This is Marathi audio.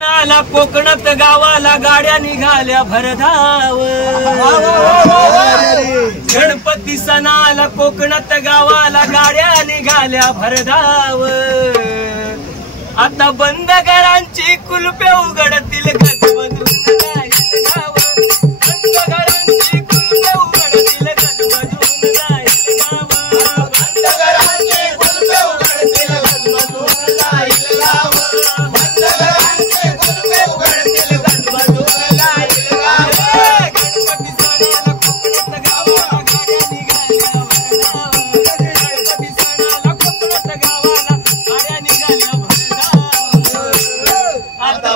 आला कोकणात गावाला गाड्या निघाल्या भरधाव। गणपती सणाला कोकणात गावाला गाड्या निघाल्या भरधाव। आता बंद घरांची कुलपे उघडतील गजबजून जाईल गाव। बंद घरांची कुलपे उघडतील गजबजून जाईल गाव। बंद घरांची कुलपे उघडतील गजबजून जाईल गाव। बंद घरांची कुलपे उघडतील गजबजून जाईल गाव। गणपती सणाला कोकणात गावाला गाड्या निघाल्या भरधाव। गणपती सणाला कोकणात गावाला गाड्या निघाल्या भरधाव। आता